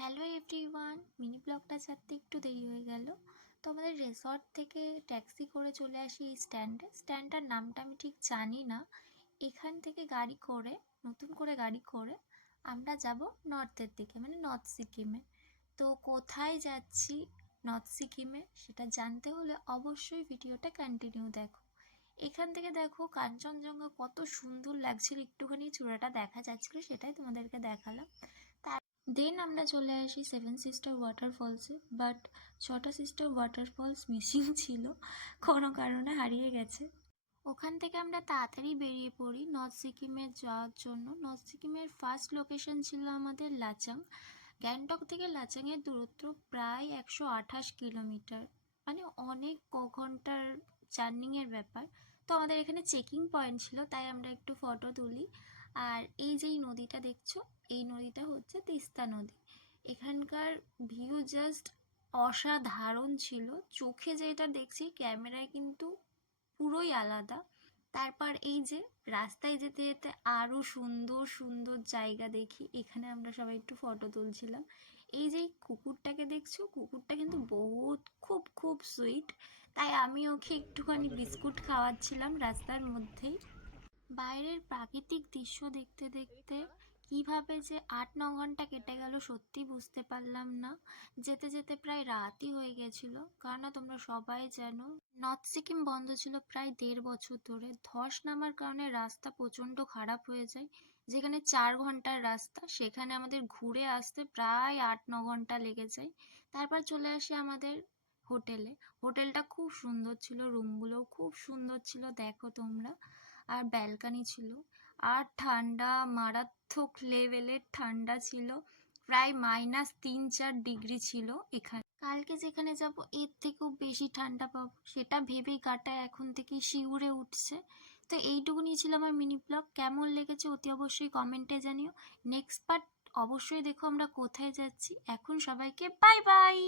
Hello everyone, mini ব্লগটা ছাড়তে একটু দেরি হয়ে গেল। তো আমাদের রিসর্ট থেকে ট্যাক্সি করে চলে আসি এই স্ট্যান্ডটার নামটা আমি ঠিক জানি না। এখান থেকে গাড়ি করে, নতুন করে গাড়ি করে আমরা যাব নর্থের দিকে, মানে নর্থ সিকিমে। তো কোথায় যাচ্ছি নর্থ সিকিমে সেটা জানতে হলে অবশ্যই ভিডিওটা কন্টিনিউ দেখো। এখান থেকে দেখো কাঞ্চনজঙ্ঘা কত সুন্দর লাগছিল, একটুখানি চূড়াটা দেখা যাচ্ছিল, সেটাই তোমাদেরকে দেখালাম। দেন আমরা চলে আসি সেভেন সিস্টার ওয়াটারফলসে, বাট ছটা সিস্টার ওয়াটারফলস মিসিং ছিল, কোনো কারণে হারিয়ে গেছে। ওখান থেকে আমরা তাড়াতাড়ি বেরিয়ে পড়ি নর্থ সিকিমে যাওয়ার জন্য। নর্থ সিকিমের ফার্স্ট লোকেশন ছিল আমাদের লাচাং। গ্যাংটক থেকে লাচাংয়ের দূরত্ব প্রায় 128 কিলোমিটার, মানে অনেক ঘন্টার জার্নিংয়ের ব্যাপার। তো আমাদের এখানে চেকিং পয়েন্ট ছিল, তাই আমরা একটু ফটো তুলি। আর এই যেই নদীটা দেখছো, এই নদীটা হচ্ছে তিস্তা নদী। এখানকার ভিউ জাস্ট অসাধারণ ছিল, চোখে যেটা দেখছি ক্যামেরায় কিন্তু পুরোই আলাদা। তারপর এই যে রাস্তায় যেতে যেতে আরো সুন্দর সুন্দর জায়গা দেখি, এখানে আমরা সবাই একটু ফটো তুলছিলাম। এই যে কুকুরটাকে দেখছো, কুকুরটা কিন্তু বহুত খুব খুব সুইট, তাই আমি ওকে একটুখানি বিস্কুট খাওয়াচ্ছিলাম রাস্তার মধ্যেই। বাইরের প্রাকৃতিক দৃশ্য দেখতে দেখতে কিভাবে যে 8-9 ঘন্টা কেটে গেল সত্যি বুঝতে পারলাম না। যেতে যেতে প্রায় রাতই হয়ে গেছিল, কারণ তোমরা সবাই জানো নর্থ সিকিম বন্ধ ছিল প্রায় 1.5 বছর ধরে। ধস নামার কারণে রাস্তা প্রচণ্ড খারাপ হয়ে যায়। যেখানে 4 ঘন্টার রাস্তা, সেখানে আমাদের ঘুরে আসতে প্রায় 8-9 ঘন্টা লেগে যায়। তারপর চলে আসি আমাদের হোটেলে। হোটেলটা খুব সুন্দর ছিল, রুমগুলোও খুব সুন্দর ছিল, দেখো তোমরা। আর ব্যালকানি ছিল, আর ঠান্ডা মারাত্মক লেভেলের ঠান্ডা ছিল, প্রায় -3-4 ডিগ্রি ছিল এখানে। কালকে যেখানে যাব এর থেকেও বেশি ঠান্ডা পাবো, সেটা ভেবেই গাটা এখন থেকে শিউরে উঠছে। তো এইটুকুনি ছিল আমার মিনি ব্লগ। কেমন লেগেছে অতি অবশ্যই কমেন্টে জানিও। নেক্সট পার্ট অবশ্যই দেখো আমরা কোথায় যাচ্ছি। এখন সবাইকে বাই বাই।